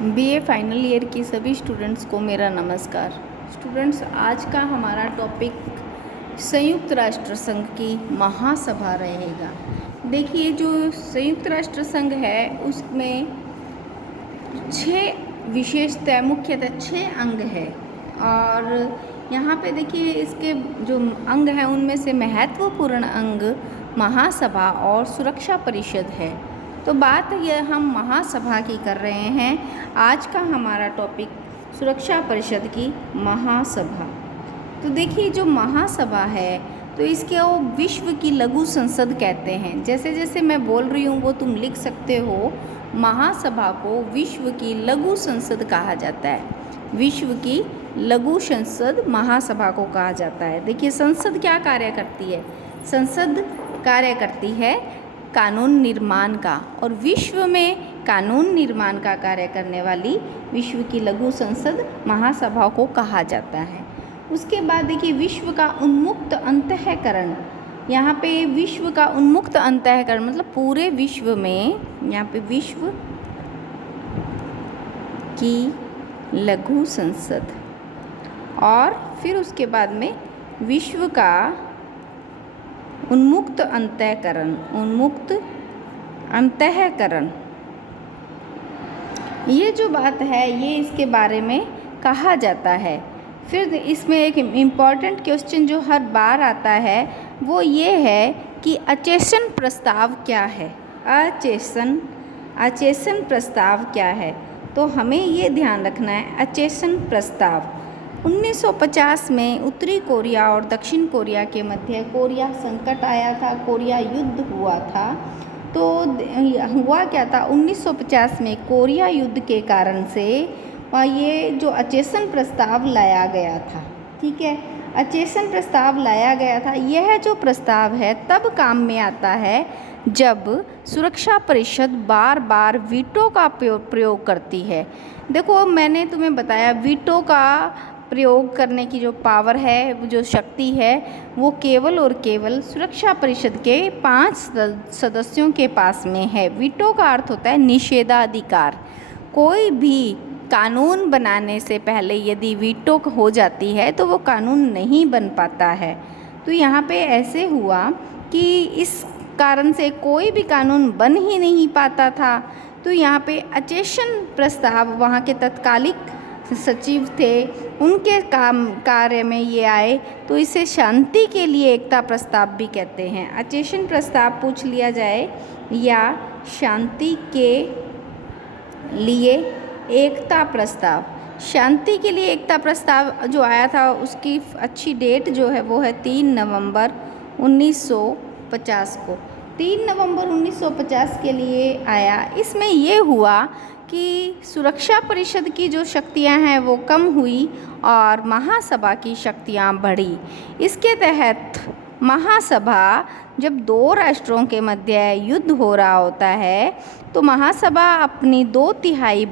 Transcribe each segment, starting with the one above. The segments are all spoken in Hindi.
बीए फाइनल ईयर की सभी स्टूडेंट्स को मेरा नमस्कार। स्टूडेंट्स, आज का हमारा टॉपिक संयुक्त राष्ट्र संघ की महासभा रहेगा। देखिए, जो संयुक्त राष्ट्र संघ है उसमें 6 विशेषता, मुख्यतः 6 अंग है। और यहाँ पे देखिए इसके जो अंग हैं उनमें से महत्वपूर्ण अंग महासभा और सुरक्षा परिषद है। तो बात यह हम महासभा की कर रहे हैं। आज का हमारा टॉपिक सुरक्षा परिषद की महासभा। तो देखिए, जो महासभा है तो इसके वो विश्व की लघु संसद कहते हैं। जैसे जैसे मैं बोल रही हूँ वो तुम लिख सकते हो। महासभा को विश्व की लघु संसद कहा जाता है। विश्व की लघु संसद महासभा को कहा जाता है। देखिए, संसद क्या कार्य करती है? संसद कार्य करती है कानून निर्माण का, और विश्व में कानून निर्माण का कार्य करने वाली विश्व की लघु संसद महासभा को कहा जाता है। उसके बाद देखिए, विश्व का उन्मुक्त अंतःकरण। यहाँ पे विश्व का उन्मुक्त अंतःकरण मतलब पूरे विश्व में, यहाँ पे विश्व की लघु संसद, और फिर उसके बाद में विश्व का उन्मुक्त अंतःकरण। उन्मुक्त अंतःकरण, ये जो बात है ये इसके बारे में कहा जाता है। फिर इसमें एक इम्पॉर्टेंट क्वेश्चन जो हर बार आता है वो ये है कि अचेशन प्रस्ताव क्या है? अचेशन प्रस्ताव क्या है? तो हमें ये ध्यान रखना है, अचेशन प्रस्ताव 1950 में उत्तरी कोरिया और दक्षिण कोरिया के मध्य कोरिया संकट आया था, कोरिया युद्ध हुआ था। तो हुआ क्या था, 1950 में कोरिया युद्ध के कारण से ये जो अचेशन प्रस्ताव लाया गया था, ठीक है, अचेशन प्रस्ताव लाया गया था। यह जो प्रस्ताव है तब काम में आता है जब सुरक्षा परिषद बार बार वीटो का प्रयोग करती है। देखो, मैंने तुम्हें बताया वीटो का प्रयोग करने की जो पावर है, जो शक्ति है, वो केवल और केवल सुरक्षा परिषद के 5 सदस्यों के पास में है। वीटो का अर्थ होता है निषेधाधिकार। कोई भी कानून बनाने से पहले यदि वीटो हो जाती है तो वो कानून नहीं बन पाता है। तो यहाँ पे ऐसे हुआ कि इस कारण से कोई भी कानून बन ही नहीं पाता था। तो यहाँ पे अचेशन प्रस्ताव, वहाँ के तत्कालिक सचिव थे, उनके कार्य में ये आए, तो इसे शांति के लिए एकता प्रस्ताव भी कहते हैं। अचेशन प्रस्ताव पूछ लिया जाए या शांति के लिए एकता प्रस्ताव। शांति के लिए एकता प्रस्ताव जो आया था उसकी अच्छी डेट जो है वो है 3 नवंबर 1950 को। 3 नवंबर 1950 के लिए आया। इसमें ये हुआ कि सुरक्षा परिषद की जो शक्तियां हैं वो कम हुई और महासभा की शक्तियां बढ़ी। इसके तहत महासभा, जब 2 राष्ट्रों के मध्य युद्ध हो रहा होता है तो महासभा अपनी 2/3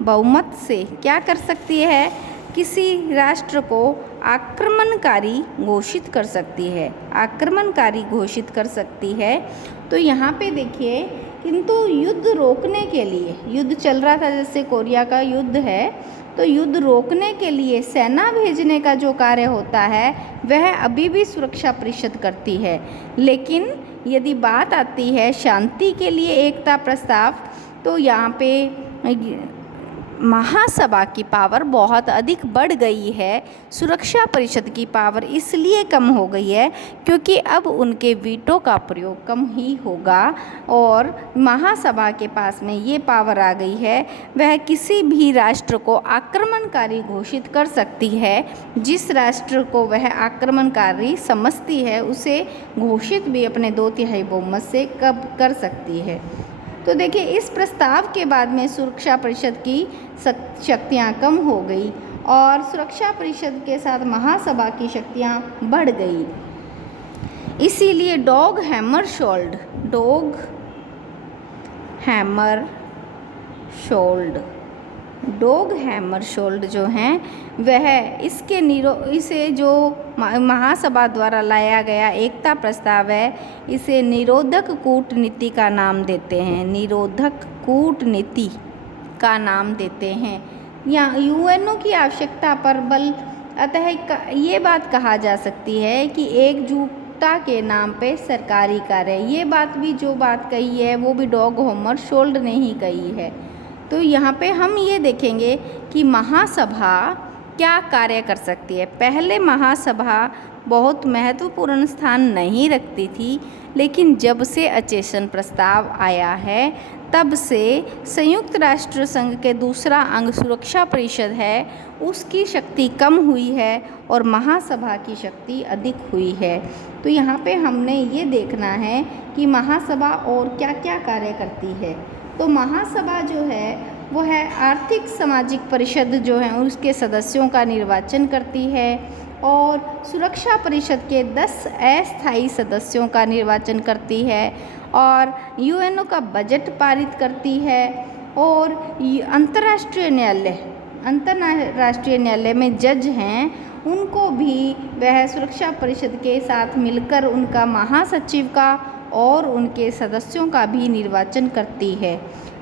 बहुमत से क्या कर सकती है? किसी राष्ट्र को आक्रमणकारी घोषित कर सकती है। आक्रमणकारी घोषित कर सकती है। तो यहाँ पे देखिए, किंतु युद्ध रोकने के लिए, युद्ध चल रहा था, जैसे कोरिया का युद्ध है, तो युद्ध रोकने के लिए सेना भेजने का जो कार्य होता है वह अभी भी सुरक्षा परिषद करती है। लेकिन यदि बात आती है शांति के लिए एकता प्रस्ताव, तो यहाँ पे महासभा की पावर बहुत अधिक बढ़ गई है। सुरक्षा परिषद की पावर इसलिए कम हो गई है क्योंकि अब उनके वीटो का प्रयोग कम ही होगा, और महासभा के पास में ये पावर आ गई है, वह किसी भी राष्ट्र को आक्रमणकारी घोषित कर सकती है। जिस राष्ट्र को वह आक्रमणकारी समझती है उसे घोषित भी अपने 2/3 बहुमत से कब कर सकती है। तो देखिए, इस प्रस्ताव के बाद में सुरक्षा परिषद की शक्तियाँ कम हो गई और सुरक्षा परिषद के साथ महासभा की शक्तियाँ बढ़ गई। इसीलिए डॉग हैमरशोल्ड जो हैं वह इसे जो महासभा द्वारा लाया गया एकता प्रस्ताव है, इसे निरोधक कूटनीति का नाम देते हैं। निरोधक कूटनीति का नाम देते हैं। या यूएनओ की आवश्यकता पर बल, अतः ये बात कहा जा सकती है कि एकजुटता के नाम पे सरकारी कार्य। ये बात भी जो बात कही है वो भी डॉग हैमरशोल्ड ने ही कही है। तो यहाँ पे हम ये देखेंगे कि महासभा क्या कार्य कर सकती है। पहले महासभा बहुत महत्वपूर्ण स्थान नहीं रखती थी, लेकिन जब से अचेतन प्रस्ताव आया है तब से संयुक्त राष्ट्र संघ के दूसरा अंग सुरक्षा परिषद है, उसकी शक्ति कम हुई है और महासभा की शक्ति अधिक हुई है। तो यहाँ पे हमने ये देखना है कि महासभा और क्या क्या कार्य करती है। तो महासभा जो है वो है आर्थिक सामाजिक परिषद जो है उसके सदस्यों का निर्वाचन करती है और सुरक्षा परिषद के 10 अस्थायी सदस्यों का निर्वाचन करती है और यूएनओ का बजट पारित करती है और अंतर्राष्ट्रीय न्यायालय में जज हैं उनको भी वह सुरक्षा परिषद के साथ मिलकर उनका महासचिव का और उनके सदस्यों का भी निर्वाचन करती है।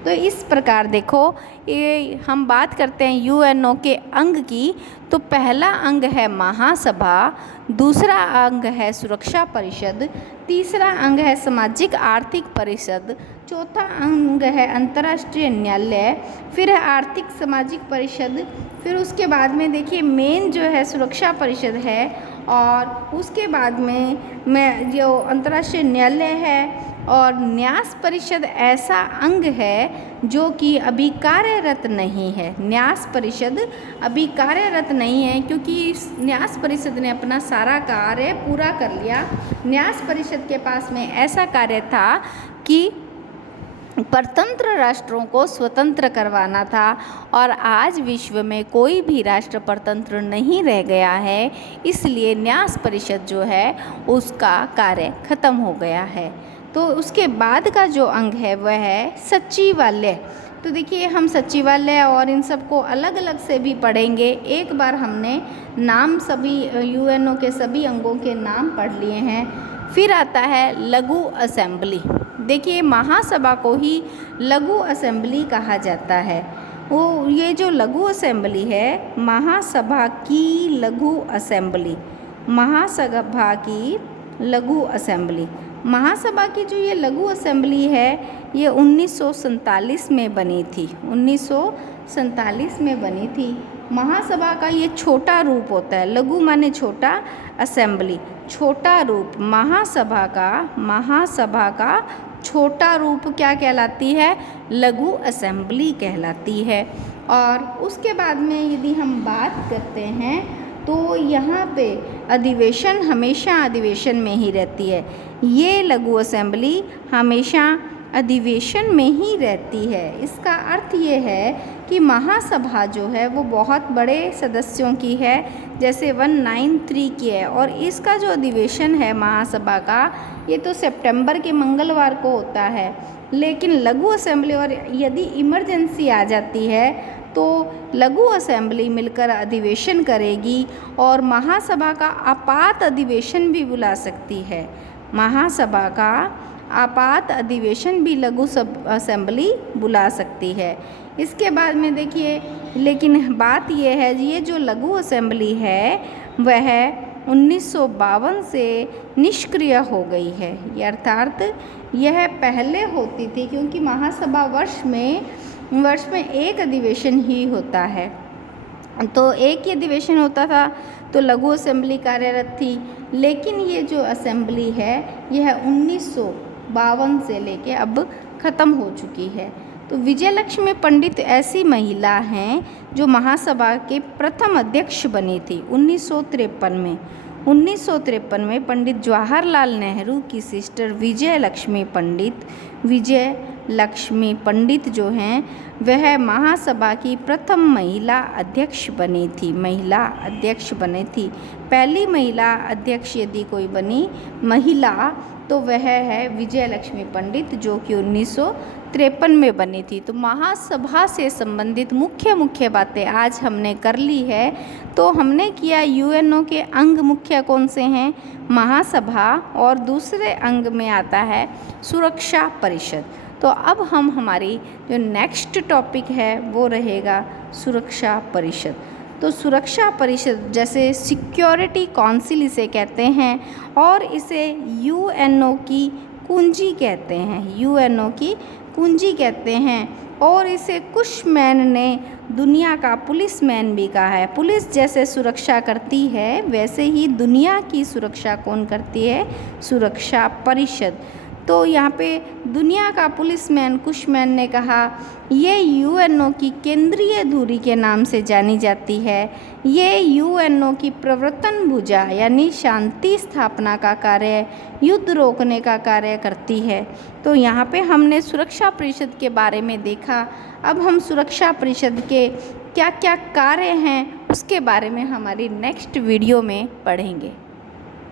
तो इस प्रकार देखो, ये हम बात करते हैं यूएनओ के अंग की, तो पहला अंग है महासभा, दूसरा अंग है सुरक्षा परिषद, तीसरा अंग है सामाजिक आर्थिक परिषद, चौथा अंग है अंतर्राष्ट्रीय न्यायालय, फिर है आर्थिक सामाजिक परिषद, फिर उसके बाद में देखिए मेन जो है सुरक्षा परिषद है और उसके बाद में जो अंतर्राष्ट्रीय न्यायालय है और न्यास परिषद ऐसा अंग है जो कि अभी कार्यरत नहीं है। न्यास परिषद अभी कार्यरत नहीं है क्योंकि न्यास परिषद ने अपना सारा कार्य पूरा कर लिया। न्यास परिषद के पास में ऐसा कार्य था कि परतंत्र राष्ट्रों को स्वतंत्र करवाना था और आज विश्व में कोई भी राष्ट्र परतंत्र नहीं रह गया है, इसलिए न्यास परिषद जो है उसका कार्य खत्म हो गया है। तो उसके बाद का जो अंग है वह है सचिवालय। तो देखिए हम सचिवालय और इन सब को अलग अलग से भी पढ़ेंगे। एक बार हमने नाम सभी यूएनओ के सभी अंगों के नाम पढ़ लिए हैं। फिर आता है लघु असेंबली। देखिए महासभा को ही लघु असेंबली कहा जाता है। वो ये जो लघु असेंबली है, महासभा की लघु असेंबली, महासभा की लघु असेंबली, महासभा की जो ये लघु असेंबली है ये 1947 में बनी थी। 1947 में बनी थी। महासभा का ये छोटा रूप होता है। लघु माने छोटा, असेंबली छोटा रूप। महासभा का छोटा रूप क्या कहलाती है? लघु असेंबली कहलाती है। और उसके बाद में यदि हम बात करते हैं तो यहाँ पे अधिवेशन हमेशा अधिवेशन में ही रहती है। ये लघु असेंबली हमेशा अधिवेशन में ही रहती है। इसका अर्थ ये है कि महासभा जो है वो बहुत बड़े सदस्यों की है, जैसे 193 की है, और इसका जो अधिवेशन है महासभा का ये तो सितंबर के मंगलवार को होता है। लेकिन लघु असेंबली और यदि इमरजेंसी आ जाती है तो लघु असेंबली मिलकर अधिवेशन करेगी और महासभा का आपात अधिवेशन भी बुला सकती है। महासभा का आपात अधिवेशन भी लघु असेंबली बुला सकती है। इसके बाद में देखिए, लेकिन बात यह है ये जो लघु असेंबली है वह 1952 से निष्क्रिय हो गई है। अर्थात यह पहले होती थी क्योंकि महासभा वर्ष में एक अधिवेशन ही होता है, तो एक ही अधिवेशन होता था तो लघु असेंबली कार्यरत थी। लेकिन ये जो असेंबली है यह 1952 से लेके अब ख़त्म हो चुकी है। तो विजयलक्ष्मी पंडित ऐसी महिला हैं जो महासभा के प्रथम अध्यक्ष बनी थी 1953 में। 1953 में पंडित जवाहरलाल नेहरू की सिस्टर विजयलक्ष्मी पंडित जो हैं वह महासभा की प्रथम महिला अध्यक्ष बनी थी। पहली महिला अध्यक्ष यदि कोई बनी महिला तो वह है विजयलक्ष्मी पंडित, जो कि 1953 में बनी थी। तो महासभा से संबंधित मुख्य बातें आज हमने कर ली है। तो हमने किया यूएनओ के अंग मुख्य कौन से हैं? महासभा, और दूसरे अंग में आता है सुरक्षा परिषद। तो अब हम हमारी जो नेक्स्ट टॉपिक है वो रहेगा सुरक्षा परिषद। तो सुरक्षा परिषद जैसे सिक्योरिटी काउंसिल इसे कहते हैं और इसे यूएनओ की कुंजी कहते हैं, यूएनओ की कुंजी कहते हैं। और इसे कुशमैन ने दुनिया का पुलिसमैन भी कहा है। पुलिस जैसे सुरक्षा करती है वैसे ही दुनिया की सुरक्षा कौन करती है? सुरक्षा परिषद। तो यहाँ पे दुनिया का पुलिसमैन कुशमैन ने कहा ये यूएनओ की केंद्रीय धुरी के नाम से जानी जाती है। ये यूएनओ की प्रवर्तन भुजा यानी शांति स्थापना का कार्य, युद्ध रोकने का कार्य करती है। तो यहाँ पे हमने सुरक्षा परिषद के बारे में देखा। अब हम सुरक्षा परिषद के क्या क्या कार्य हैं उसके बारे में हमारी नेक्स्ट वीडियो में पढ़ेंगे।